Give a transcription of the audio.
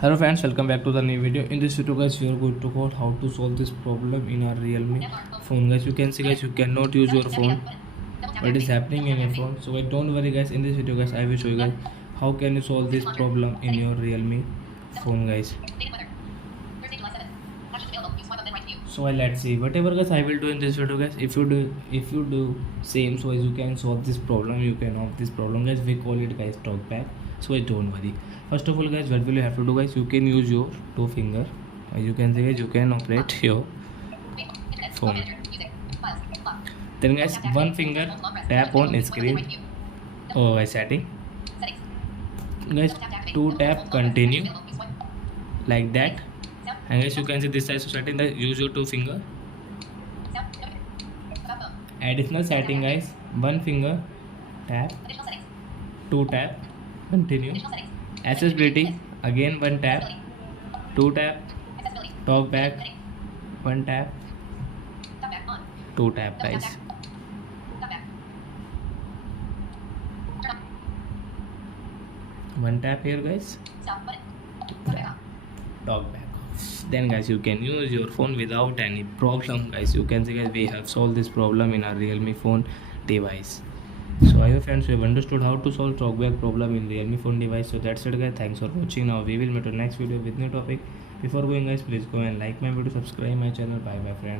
Hello friends, welcome back to the new video. In this video guys, we are going to talk how to solve this problem in our Realme phone. Guys, you can see guys, you cannot use your phone. What is happening in your phone? So guys, don't worry guys. In this video guys, I will show you guys how can you solve this problem in your Realme phone guys. So let's see. Whatever guys I will do in this video guys, if you do same, so as you can solve this problem, you can solve this problem guys. We call it guys TalkBack. So guys, don't worry. First of all guys, what will you have to do guys? You can use your two finger. As you can see guys, you can operate your phone. Then guys, one finger tap on screen. Oh guys, setting. Guys, two tap continue like that. And guys, you can see this size of setting that use your two finger. Additional setting guys, one finger tap, two tap continue. Accessibility, again one tap, two tap, talk back, one tap, two tap guys. One tap here guys, talk back. Then guys, you can use your phone without any problem guys. You can see guys, we have solved this problem in our Realme phone device. So I hope friends you have understood how to solve talkback problem in Realme phone device. So that's it guys, thanks for watching. Now we will meet on next video with new topic. Before going guys, please go and like my video, subscribe my channel. Bye bye friends.